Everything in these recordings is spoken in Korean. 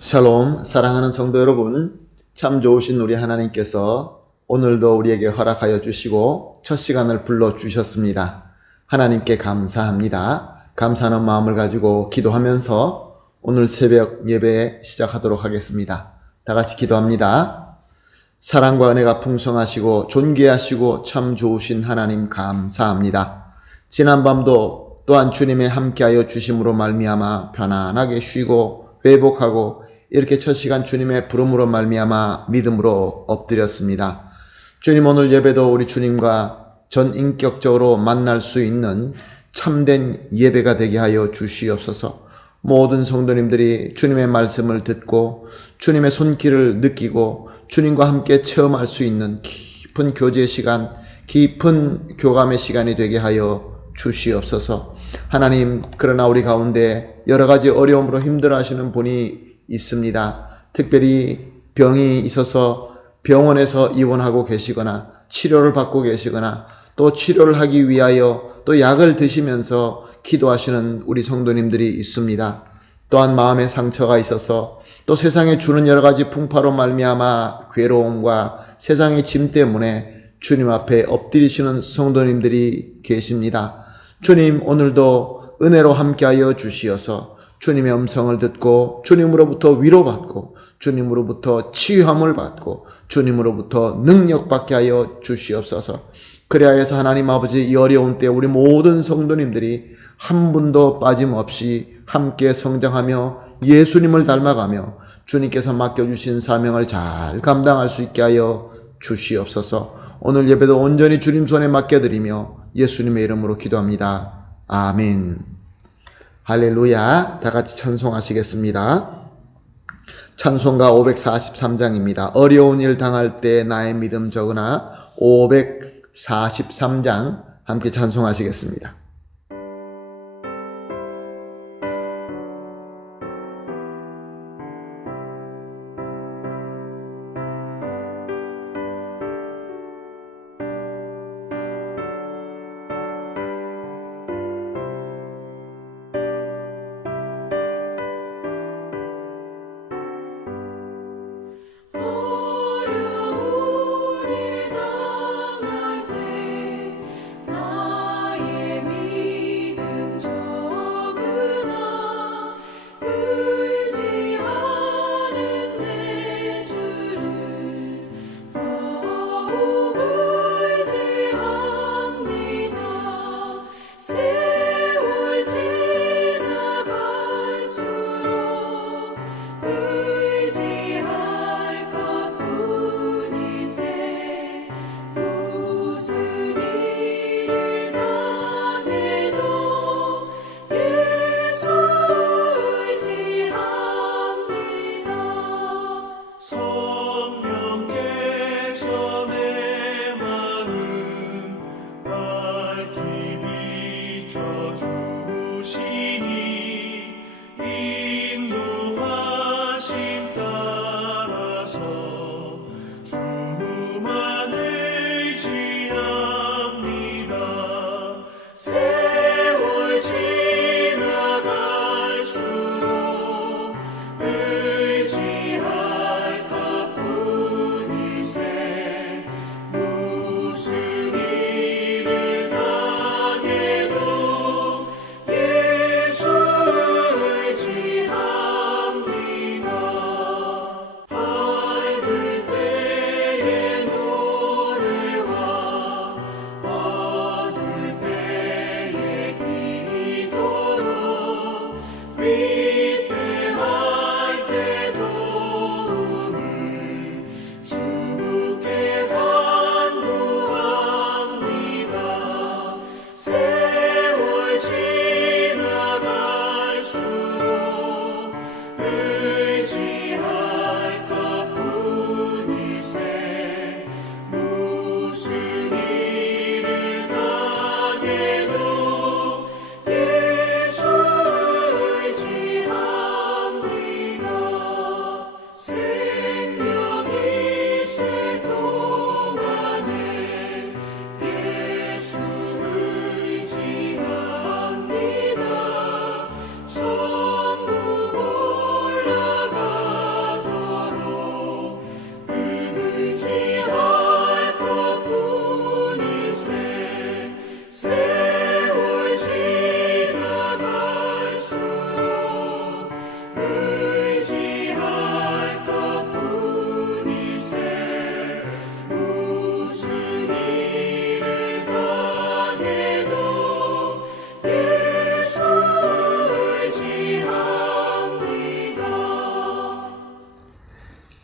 샬롬, 사랑하는 성도 여러분, 참 좋으신 우리 하나님께서 오늘도 우리에게 허락하여 주시고 첫 시간을 불러주셨습니다. 하나님께 감사합니다. 감사하는 마음을 가지고 기도하면서 오늘 새벽 예배 시작하도록 하겠습니다. 다 같이 기도합니다. 사랑과 은혜가 풍성하시고 존귀하시고 참 좋으신 하나님 감사합니다. 지난밤도 또한 주님의 함께하여 주심으로 말미암아 편안하게 쉬고 회복하고 이렇게 첫 시간 주님의 부름으로 말미암아 믿음으로 엎드렸습니다. 주님, 오늘 예배도 우리 주님과 전인격적으로 만날 수 있는 참된 예배가 되게 하여 주시옵소서. 모든 성도님들이 주님의 말씀을 듣고 주님의 손길을 느끼고 주님과 함께 체험할 수 있는 깊은 교제의 시간, 깊은 교감의 시간이 되게 하여 주시옵소서. 하나님, 그러나 우리 가운데 여러 가지 어려움으로 힘들어하시는 분이 있습니다. 특별히 병이 있어서 병원에서 입원하고 계시거나 치료를 받고 계시거나 또 치료를 하기 위하여 또 약을 드시면서 기도하시는 우리 성도님들이 있습니다. 또한 마음의 상처가 있어서 또 세상에 주는 여러 가지 풍파로 말미암아 괴로움과 세상의 짐 때문에 주님 앞에 엎드리시는 성도님들이 계십니다. 주님, 오늘도 은혜로 함께하여 주시어서 주님의 음성을 듣고 주님으로부터 위로받고 주님으로부터 치유함을 받고 주님으로부터 능력받게 하여 주시옵소서. 그리하여서 하나님 아버지, 이 어려운 때 우리 모든 성도님들이 한 분도 빠짐없이 함께 성장하며 예수님을 닮아가며 주님께서 맡겨주신 사명을 잘 감당할 수 있게 하여 주시옵소서. 오늘 예배도 온전히 주님 손에 맡겨드리며 예수님의 이름으로 기도합니다. 아멘. 할렐루야. 다 같이 찬송하시겠습니다. 찬송가 543장입니다. 어려운 일 당할 때 나의 믿음 적으나 543장 함께 찬송하시겠습니다.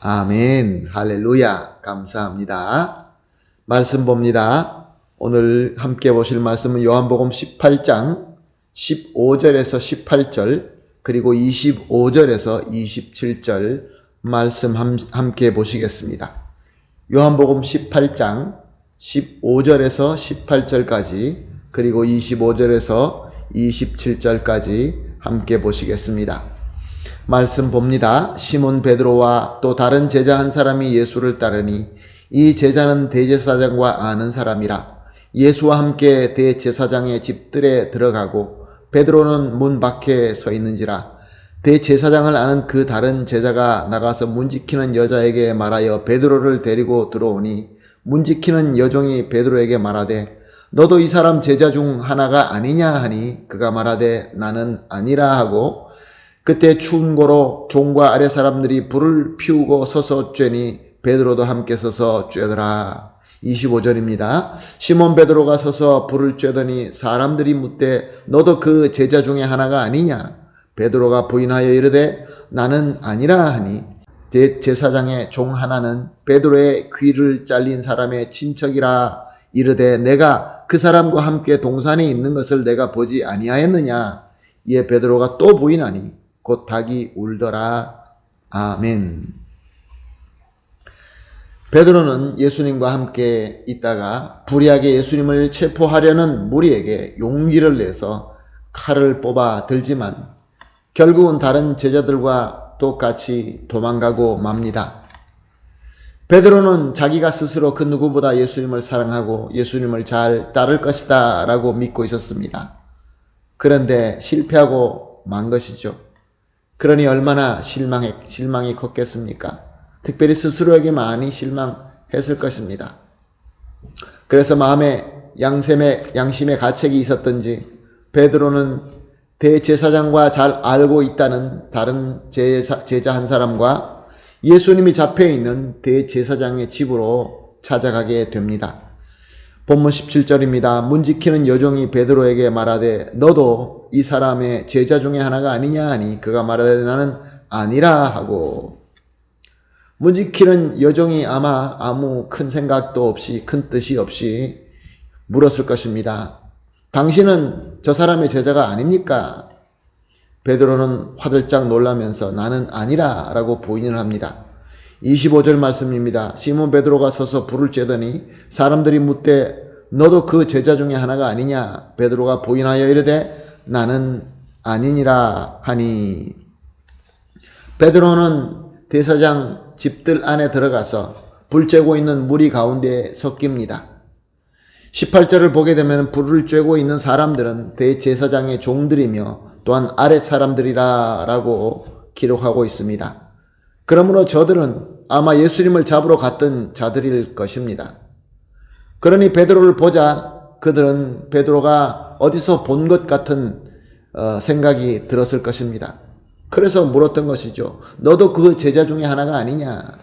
아멘. 할렐루야. 감사합니다. 말씀 봅니다. 오늘 함께 보실 말씀은 요한복음 18장 15절에서 18절 그리고 25절에서 27절 말씀 함께 보시겠습니다. 요한복음 18장 15절에서 18절까지 그리고 25절에서 27절까지 함께 보시겠습니다. 말씀 봅니다. 시몬 베드로와 또 다른 제자 한 사람이 예수를 따르니 이 제자는 대제사장과 아는 사람이라. 예수와 함께 대제사장의 집들에 들어가고 베드로는 문 밖에 서 있는지라. 대제사장을 아는 그 다른 제자가 나가서 문 지키는 여자에게 말하여 베드로를 데리고 들어오니 문 지키는 여종이 베드로에게 말하되 너도 이 사람 제자 중 하나가 아니냐 하니 그가 말하되 나는 아니라 하고 그때 추운 고로 종과 아래 사람들이 불을 피우고 서서 쬐니 베드로도 함께 서서 쬐더라. 25절입니다. 시몬 베드로가 서서 불을 쬐더니 사람들이 묻되 너도 그 제자 중에 하나가 아니냐? 베드로가 부인하여 이르되 나는 아니라 하니 대제사장의 종 하나는 베드로의 귀를 잘린 사람의 친척이라 이르되 내가 그 사람과 함께 동산에 있는 것을 내가 보지 아니하였느냐? 이에 베드로가 또 부인하니 곧 닭이 울더라. 아멘. 베드로는 예수님과 함께 있다가 불의하게 예수님을 체포하려는 무리에게 용기를 내서 칼을 뽑아 들지만 결국은 다른 제자들과 똑같이 도망가고 맙니다. 베드로는 자기가 스스로 그 누구보다 예수님을 사랑하고 예수님을 잘 따를 것이다 라고 믿고 있었습니다. 그런데 실패하고 만 것이죠. 그러니 얼마나 실망이 컸겠습니까? 특별히 스스로에게 많이 실망했을 것입니다. 그래서 마음에 양심의 가책이 있었던지 베드로는 대제사장과 잘 알고 있다는 다른 제자 한 사람과 예수님이 잡혀있는 대제사장의 집으로 찾아가게 됩니다. 본문 17절입니다. 문 지키는 여종이 베드로에게 말하되 너도 이 사람의 제자 중에 하나가 아니냐 하니 그가 말하되 나는 아니라 하고. 문 지키는 여종이 아마 아무 큰 생각도 없이 큰 뜻이 없이 물었을 것입니다. 당신은 저 사람의 제자가 아닙니까? 베드로는 화들짝 놀라면서 나는 아니라 라고 부인을 합니다. 25절 말씀입니다. 시몬 베드로가 서서 불을 쬐더니 사람들이 묻되 너도 그 제자 중에 하나가 아니냐? 베드로가 부인하여 이르되 나는 아니니라 하니. 베드로는 대사장 집들 안에 들어가서 불 쬐고 있는 무리 가운데 섞입니다. 18절을 보게 되면 불을 쬐고 있는 사람들은 대제사장의 종들이며 또한 아랫 사람들이라 라고 기록하고 있습니다. 그러므로 저들은 아마 예수님을 잡으러 갔던 자들일 것입니다. 그러니 베드로를 보자 그들은 베드로가 어디서 본 것 같은 생각이 들었을 것입니다. 그래서 물었던 것이죠. 너도 그 제자 중에 하나가 아니냐?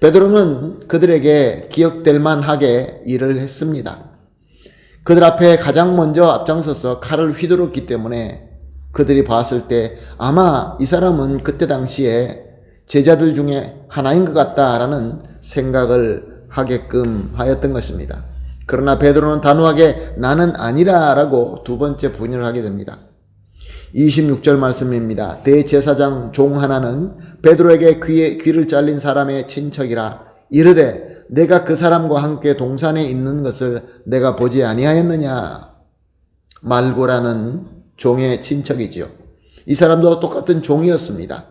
베드로는 그들에게 기억될 만하게 일을 했습니다. 그들 앞에 가장 먼저 앞장서서 칼을 휘두르기 때문에 그들이 봤을 때 아마 이 사람은 그때 당시에 제자들 중에 하나인 것 같다라는 생각을 하게끔 하였던 것입니다. 그러나 베드로는 단호하게 나는 아니라 라고 두 번째 부인을 하게 됩니다. 26절 말씀입니다. 대제사장 종 하나는 베드로에게 귀를 잘린 사람의 친척이라 이르되 내가 그 사람과 함께 동산에 있는 것을 내가 보지 아니하였느냐? 말고라는 종의 친척이지요. 이 사람도 똑같은 종이었습니다.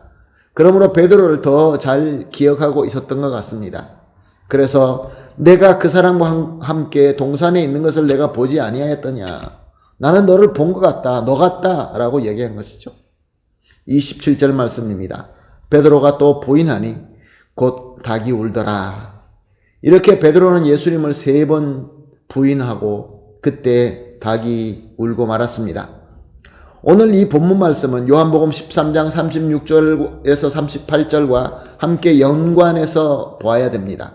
그러므로 베드로를 더 잘 기억하고 있었던 것 같습니다. 그래서 내가 그 사람과 함께 동산에 있는 것을 내가 보지 아니하였더냐? 나는 너를 본 것 같다. 너 같다. 라고 얘기한 것이죠. 27절 말씀입니다. 베드로가 또 부인하니 곧 닭이 울더라. 이렇게 베드로는 예수님을 3번 부인하고 그때 닭이 울고 말았습니다. 오늘 이 본문 말씀은 요한복음 13장 36절에서 38절과 함께 연관해서 보아야 됩니다.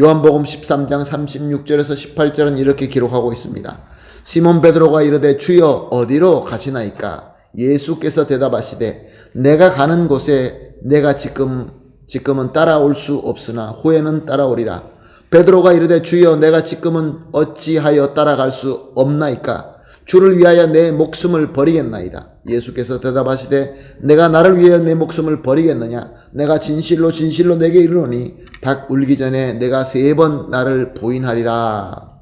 요한복음 13장 36절에서 18절은 이렇게 기록하고 있습니다. 시몬 베드로가 이르되 주여 어디로 가시나이까? 예수께서 대답하시되 내가 가는 곳에 내가 지금 지금은 따라올 수 없으나 후에는 따라오리라. 베드로가 이르되 주여 내가 지금은 어찌하여 따라갈 수 없나이까? 주를 위하여 내 목숨을 버리겠나이다. 예수께서 대답하시되 내가 나를 위하여 내 목숨을 버리겠느냐? 내가 진실로 진실로 내게 이르노니 닭 울기 전에 내가 3번 나를 부인하리라.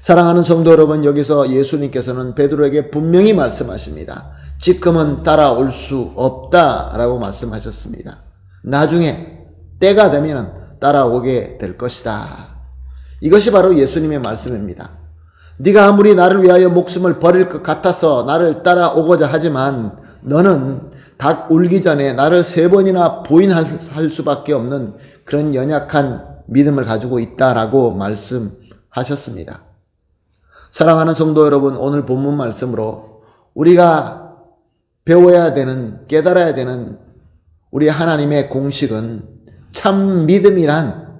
사랑하는 성도 여러분, 여기서 예수님께서는 베드로에게 분명히 말씀하십니다. 지금은 따라올 수 없다라고 말씀하셨습니다. 나중에 때가 되면 따라오게 될 것이다. 이것이 바로 예수님의 말씀입니다. 네가 아무리 나를 위하여 목숨을 버릴 것 같아서 나를 따라오고자 하지만 너는 닭 울기 전에 나를 3번이나 부인할 수밖에 없는 그런 연약한 믿음을 가지고 있다라고 말씀하셨습니다. 사랑하는 성도 여러분, 오늘 본문 말씀으로 우리가 배워야 되는, 깨달아야 되는 우리 하나님의 공식은 참 믿음이란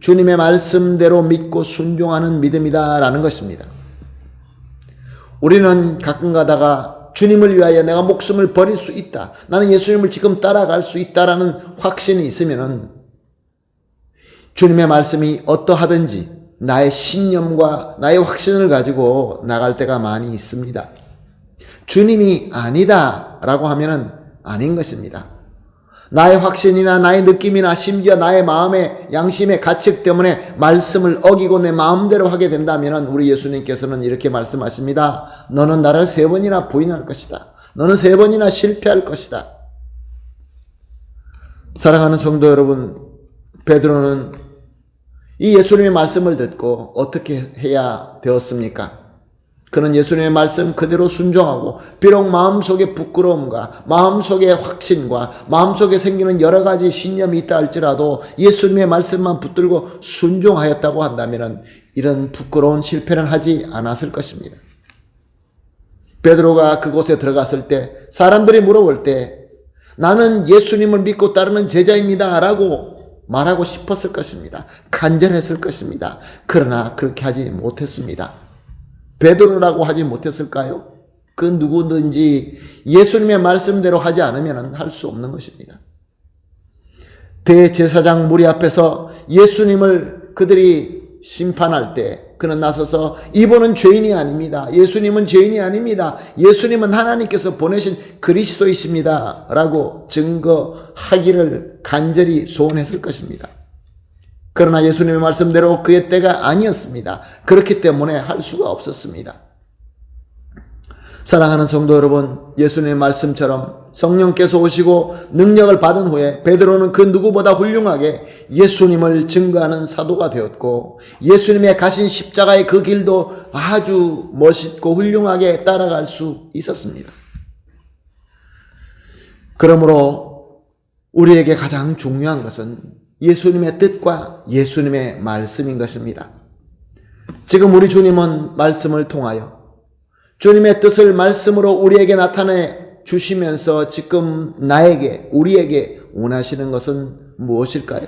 주님의 말씀대로 믿고 순종하는 믿음이다라는 것입니다. 우리는 가끔 가다가 주님을 위하여 내가 목숨을 버릴 수 있다, 나는 예수님을 지금 따라갈 수 있다라는 확신이 있으면은 주님의 말씀이 어떠하든지 나의 신념과 나의 확신을 가지고 나갈 때가 많이 있습니다. 주님이 아니다 라고 하면은 아닌 것입니다. 나의 확신이나 나의 느낌이나 심지어 나의 마음의 양심의 가책 때문에 말씀을 어기고 내 마음대로 하게 된다면 우리 예수님께서는 이렇게 말씀하십니다. 너는 나를 3번이나 부인할 것이다. 너는 3번이나 실패할 것이다. 사랑하는 성도 여러분, 베드로는 이 예수님의 말씀을 듣고 어떻게 해야 되었습니까? 그는 예수님의 말씀 그대로 순종하고 비록 마음속에 부끄러움과 마음속에 확신과 마음속에 생기는 여러 가지 신념이 있다 할지라도 예수님의 말씀만 붙들고 순종하였다고 한다면 이런 부끄러운 실패는 하지 않았을 것입니다. 베드로가 그곳에 들어갔을 때 사람들이 물어볼 때 나는 예수님을 믿고 따르는 제자입니다 라고 말하고 싶었을 것입니다. 간절했을 것입니다. 그러나 그렇게 하지 못했습니다. 베드로라고 하지 못했을까요? 그 누구든지 예수님의 말씀대로 하지 않으면 할 수 없는 것입니다. 대제사장 무리 앞에서 예수님을 그들이 심판할 때 그는 나서서 이분은 죄인이 아닙니다. 예수님은 죄인이 아닙니다. 예수님은 하나님께서 보내신 그리스도이십니다. 라고 증거하기를 간절히 소원했을 것입니다. 그러나 예수님의 말씀대로 그의 때가 아니었습니다. 그렇기 때문에 할 수가 없었습니다. 사랑하는 성도 여러분, 예수님의 말씀처럼 성령께서 오시고 능력을 받은 후에 베드로는 그 누구보다 훌륭하게 예수님을 증거하는 사도가 되었고 예수님의 가신 십자가의 그 길도 아주 멋있고 훌륭하게 따라갈 수 있었습니다. 그러므로 우리에게 가장 중요한 것은 예수님의 뜻과 예수님의 말씀인 것입니다. 지금 우리 주님은 말씀을 통하여 주님의 뜻을 말씀으로 우리에게 나타내 주시면서 지금 나에게, 우리에게 원하시는 것은 무엇일까요?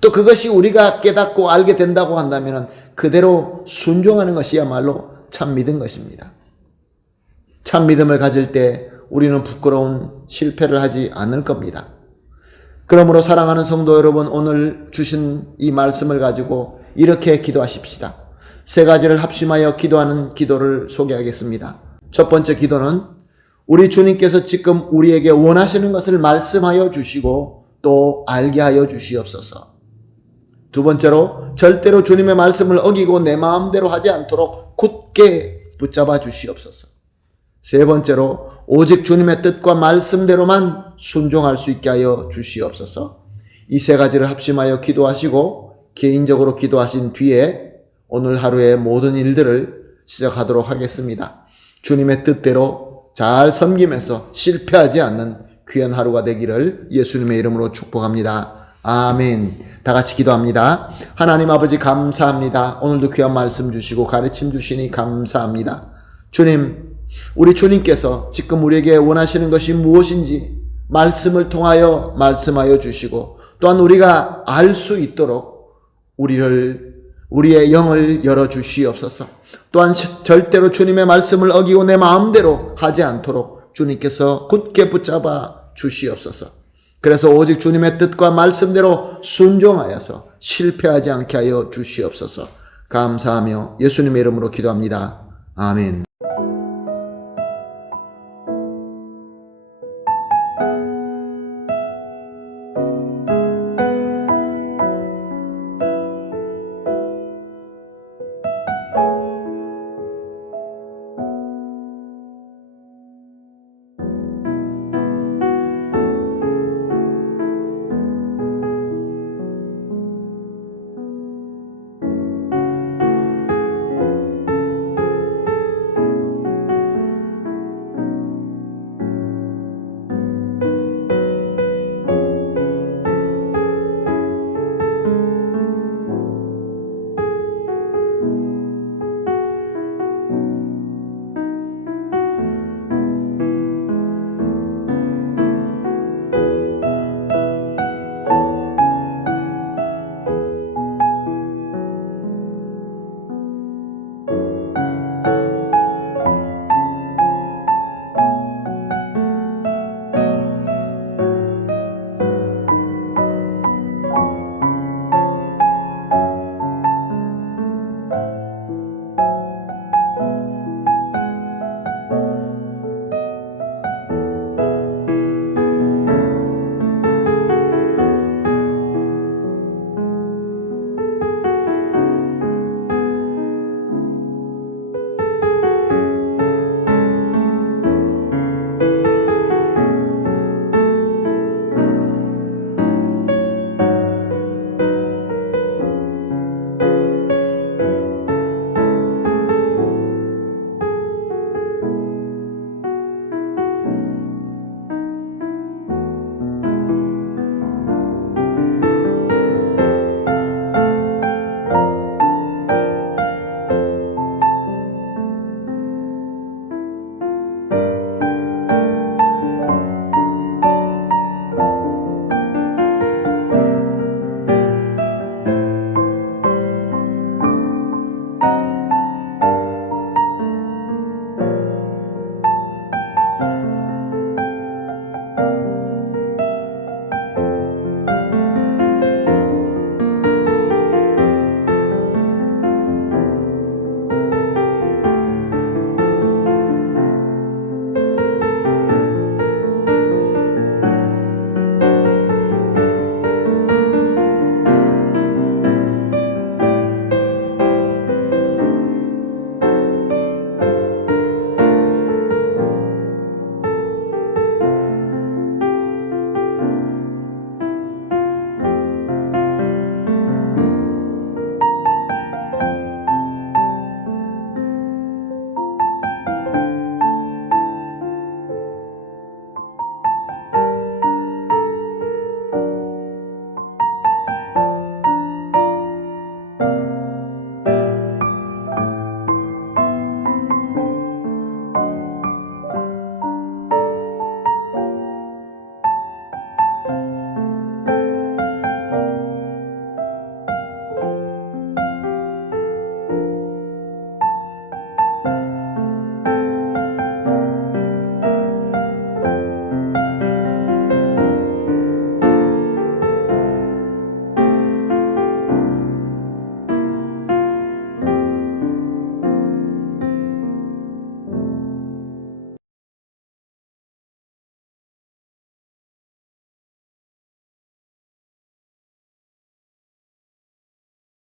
또 그것이 우리가 깨닫고 알게 된다고 한다면 그대로 순종하는 것이야말로 참 믿은 것입니다. 참 믿음을 가질 때 우리는 부끄러운 실패를 하지 않을 겁니다. 그러므로 사랑하는 성도 여러분, 오늘 주신 이 말씀을 가지고 이렇게 기도하십시다. 3가지를 합심하여 기도하는 기도를 소개하겠습니다. 첫 번째 기도는 우리 주님께서 지금 우리에게 원하시는 것을 말씀하여 주시고 또 알게 하여 주시옵소서. 두 번째로 절대로 주님의 말씀을 어기고 내 마음대로 하지 않도록 굳게 붙잡아 주시옵소서. 세 번째로 오직 주님의 뜻과 말씀대로만 순종할 수 있게 하여 주시옵소서. 이 3가지를 합심하여 기도하시고 개인적으로 기도하신 뒤에 오늘 하루의 모든 일들을 시작하도록 하겠습니다. 주님의 뜻대로 잘 섬기면서 실패하지 않는 귀한 하루가 되기를 예수님의 이름으로 축복합니다. 아멘. 다 같이 기도합니다. 하나님 아버지 감사합니다. 오늘도 귀한 말씀 주시고 가르침 주시니 감사합니다. 주님, 우리 주님께서 지금 우리에게 원하시는 것이 무엇인지 말씀을 통하여 말씀하여 주시고 또한 우리가 알 수 있도록 우리의 영을 열어 주시옵소서. 또한 절대로 주님의 말씀을 어기고 내 마음대로 하지 않도록 주님께서 굳게 붙잡아 주시옵소서. 그래서 오직 주님의 뜻과 말씀대로 순종하여서 실패하지 않게 하여 주시옵소서. 감사하며 예수님의 이름으로 기도합니다. 아멘.